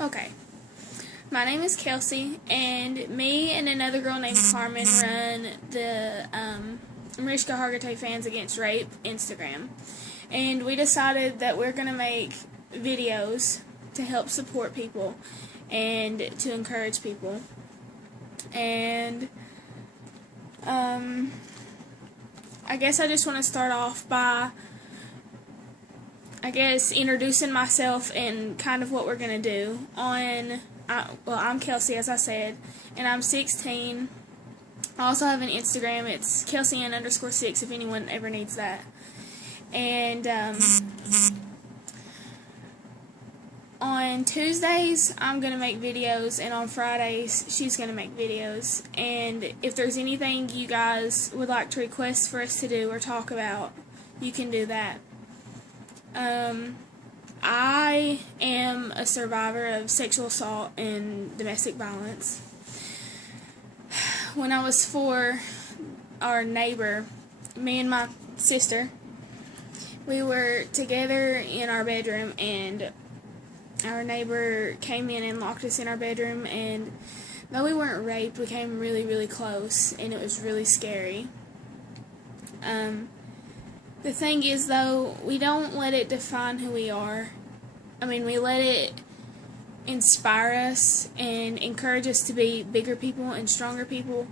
Okay. My name is Kelsey, and me and another girl named Carmen run the Mariska Hargitay Fans Against Rape Instagram. And we decided that we're going to make videos to help support people and to encourage people. And I guess I just want to start off by introducing myself and kind of what we're going to do. I'm Kelsey, as I said, and I'm 16. I also have an Instagram. It's KelseyAnn_6 if anyone ever needs that. And on Tuesdays, I'm going to make videos, and on Fridays, she's going to make videos. And if there's anything you guys would like to request for us to do or talk about, you can do that. I am a survivor of sexual assault and domestic violence. When I was 4, our neighbor, me and my sister, we were together in our bedroom, and our neighbor came in and locked us in our bedroom, and though we weren't raped, we came really, really close, and it was really scary. The thing is, though, we don't let it define who we are. We let it inspire us and encourage us to be bigger people and stronger people,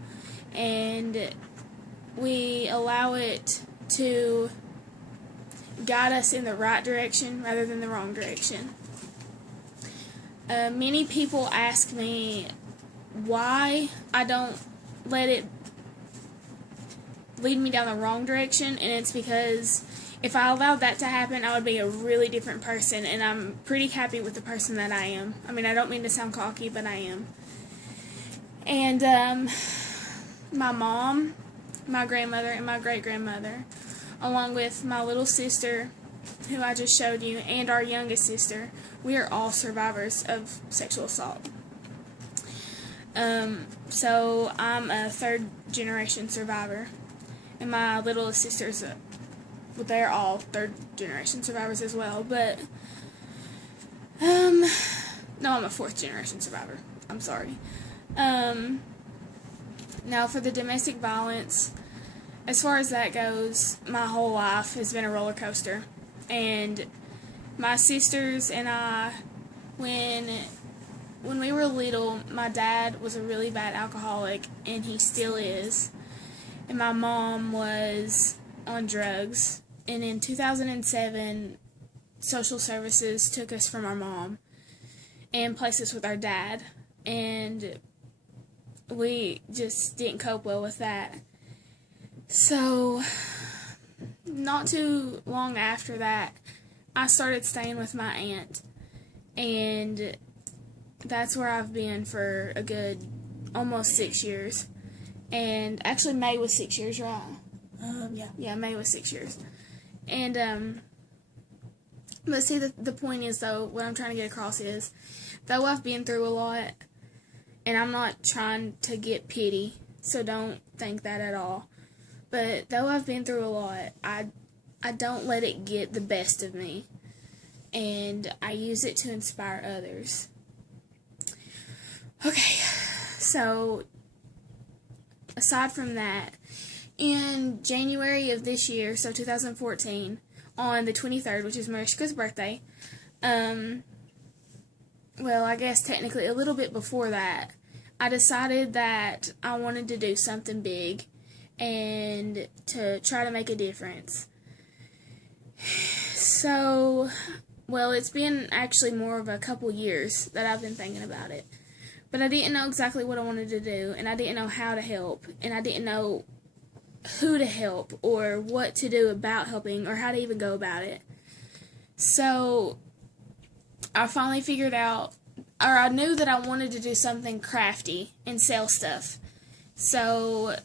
and we allow it to guide us in the right direction rather than the wrong direction. Many people ask me why I don't let it lead me down the wrong direction, and it's because if I allowed that to happen, I would be a really different person, and I'm pretty happy with the person that I am. I don't mean to sound cocky, but I am. And my mom, my grandmother, and my great-grandmother, along with my little sister, who I just showed you, and our youngest sister, we are all survivors of sexual assault. So I'm a third-generation survivor. And my little sisters, they're all third-generation survivors as well. But, no, I'm a fourth-generation survivor. I'm sorry. Now, for the domestic violence, as far as that goes, my whole life has been a roller coaster. And my sisters and I, when we were little, my dad was a really bad alcoholic, and he still is. And my mom was on drugs. And in 2007, social services took us from our mom and placed us with our dad. And we just didn't cope well with that. So, not too long after that, I started staying with my aunt. And that's where I've been for a good almost 6 years. And actually, May was 6 years, right? Yeah, May was 6 years. And, but see, the point is, though, what I'm trying to get across is, though I've been through a lot, and I'm not trying to get pity, so don't think that at all, but though I've been through a lot, I don't let it get the best of me, and I use it to inspire others. Okay, so aside from that, in January of this year, so 2014, on the 23rd, which is Mariska's birthday, I guess technically a little bit before that, I decided that I wanted to do something big and to try to make a difference. So, it's been actually more of a couple years that I've been thinking about it. But I didn't know exactly what I wanted to do, and I didn't know how to help, and I didn't know who to help, or what to do about helping, or how to even go about it. So, I finally figured out, or I knew that I wanted to do something crafty and sell stuff. So,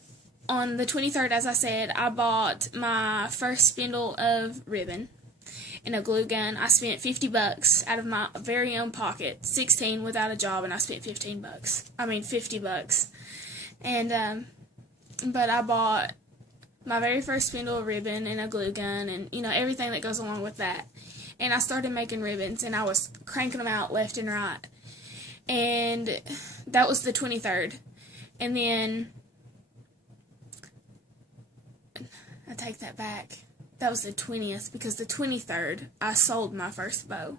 on the 23rd, as I said, I bought my first spindle of ribbon and a glue gun. I spent $50 out of my very own pocket, 16 without a job, and I spent $50. And, but I bought my very first spindle of ribbon and a glue gun and, everything that goes along with that. And I started making ribbons, and I was cranking them out left and right. and that was the 23rd. And then, I take that back. That was the 20th, because the 23rd, I sold my first bow.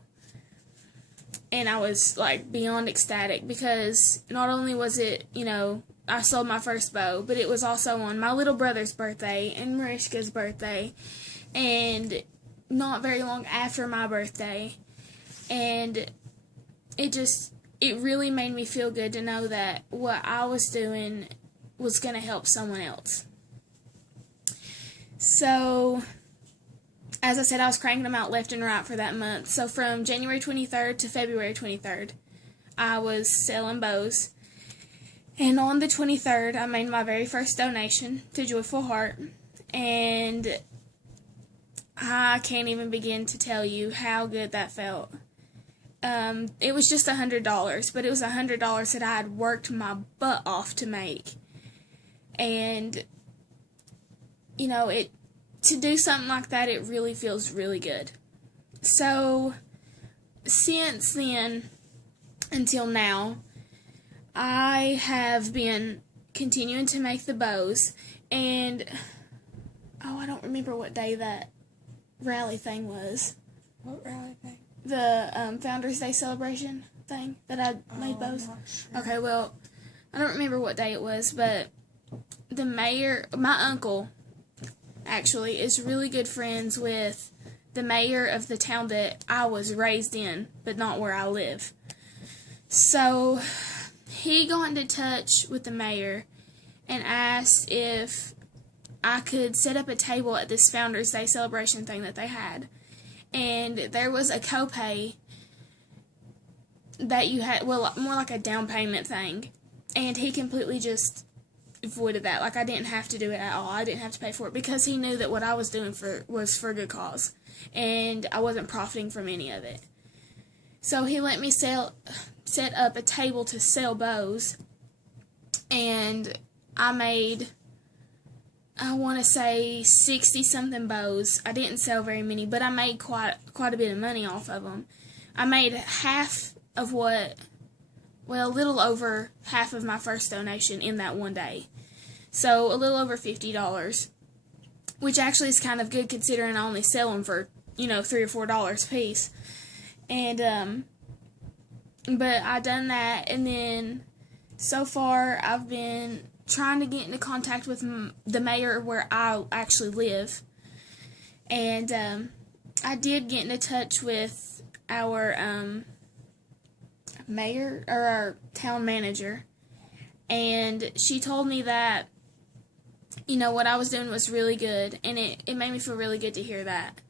And I was, like, beyond ecstatic, because not only was it, I sold my first bow, but it was also on my little brother's birthday and Marishka's birthday, and not very long after my birthday. And it really made me feel good to know that what I was doing was going to help someone else. So, as I said, I was cranking them out left and right for that month. So from January 23rd to February 23rd, I was selling bows. And on the 23rd, I made my very first donation to Joyful Heart. And I can't even begin to tell you how good that felt. It was just $100, but it was $100 that I had worked my butt off to make. And, to do something like that, it really feels really good. So, since then, until now, I have been continuing to make the bows, and, I don't remember what day that rally thing was. What rally thing? The Founders Day celebration thing that I made bows. Sure. Okay, well, I don't remember what day it was, but the mayor, my uncle, actually, is really good friends with the mayor of the town that I was raised in, but not where I live. So, he got into touch with the mayor and asked if I could set up a table at this Founders Day celebration thing that they had. And there was a copay that you had, well, more like a down payment thing. And he completely just avoided that. Like, I didn't have to do it at all. I didn't have to pay for it, because he knew that what I was doing was for a good cause, and I wasn't profiting from any of it. So he let me set up a table to sell bows, and I made, I want to say 60-something bows. I didn't sell very many, but I made quite a bit of money off of them. I made half of a little over half of my first donation in that one day. So, a little over $50, which actually is kind of good considering I only sell them for, $3 or $4 a piece. And, but I done that, and then so far I've been trying to get into contact with the mayor where I actually live. And, I did get into touch with our, mayor, or our town manager, and she told me that, what I was doing was really good, and it made me feel really good to hear that,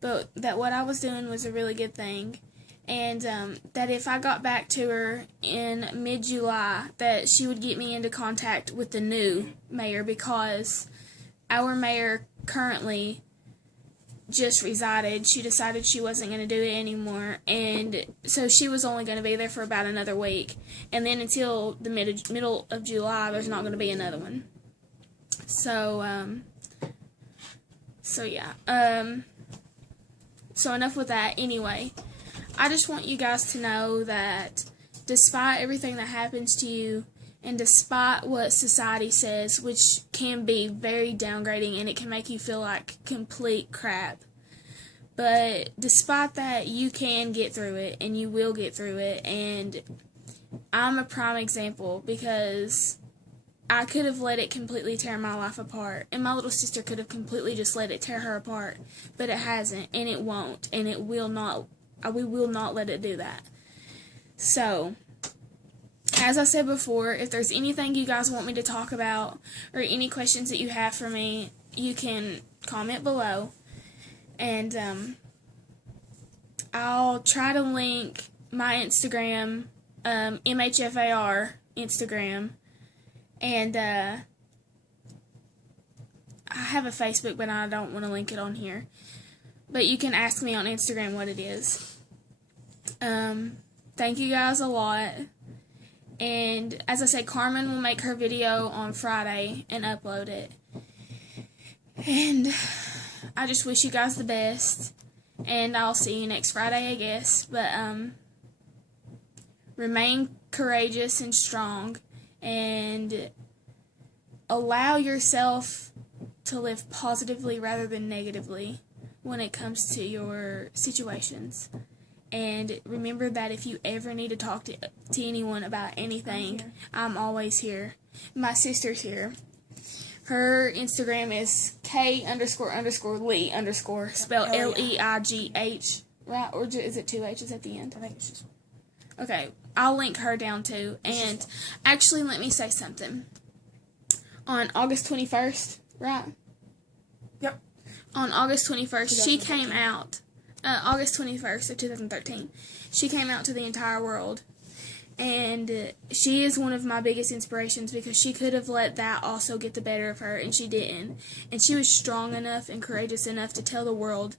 but that what I was doing was a really good thing, and that if I got back to her in mid-July, that she would get me into contact with the new mayor, because our mayor currently just resided. She decided she wasn't going to do it anymore, and so she was only going to be there for about another week, and then until the middle of July, there's not going to be another one. So enough with that. Anyway, I just want you guys to know that despite everything that happens to you, and despite what society says, which can be very downgrading and it can make you feel like complete crap, but despite that, you can get through it, and you will get through it, and I'm a prime example, because I could have let it completely tear my life apart, and my little sister could have completely just let it tear her apart, but it hasn't, and it won't, and it will not, we will not let it do that. So, as I said before, if there's anything you guys want me to talk about, or any questions that you have for me, you can comment below, and I'll try to link my Instagram, MHFAR Instagram, and I have a Facebook, but I don't want to link it on here, but you can ask me on Instagram what it is. Thank you guys a lot. And as I said, Carmen will make her video on Friday and upload it. And I just wish you guys the best. And I'll see you next Friday, I guess. But remain courageous and strong, and allow yourself to live positively rather than negatively when it comes to your situations. And remember that if you ever need to talk to anyone about anything, I'm always here. My sister's here. Her Instagram is K__Lee_, spelled Leigh, right? Or is it 2 H's at the end? I think it's just Okay, I'll link her down too. And actually, let me say something. On August 21st, right? Yep. On August 21st, she came out. August 21st of 2013. She came out to the entire world. And she is one of my biggest inspirations because she could have let that also get the better of her, and she didn't. And she was strong enough and courageous enough to tell the world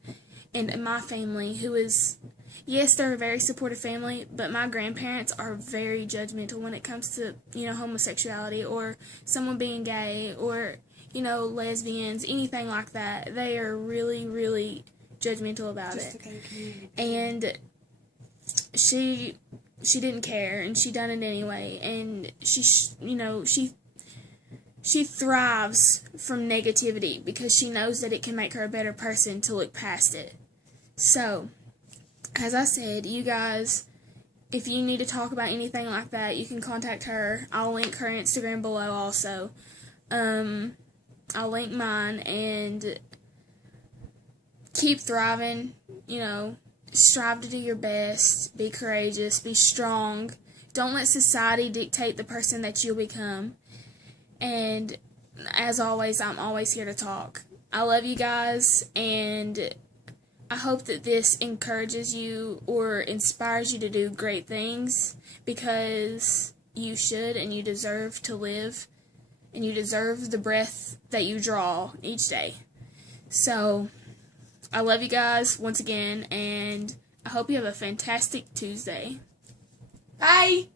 and my family, who is, yes, they're a very supportive family, but my grandparents are very judgmental when it comes to, homosexuality or someone being gay or, lesbians, anything like that. They are really, really judgmental about it. And she didn't care, and she done it anyway, and she thrives from negativity because she knows that it can make her a better person to look past it. So, as I said, you guys, if you need to talk about anything like that, you can contact her. I'll link her Instagram below also. I'll link mine, and keep thriving, strive to do your best, be courageous, be strong. Don't let society dictate the person that you'll become. And as always, I'm always here to talk. I love you guys, and I hope that this encourages you or inspires you to do great things, because you should, and you deserve to live, and you deserve the breath that you draw each day. So, I love you guys once again, and I hope you have a fantastic Tuesday. Bye!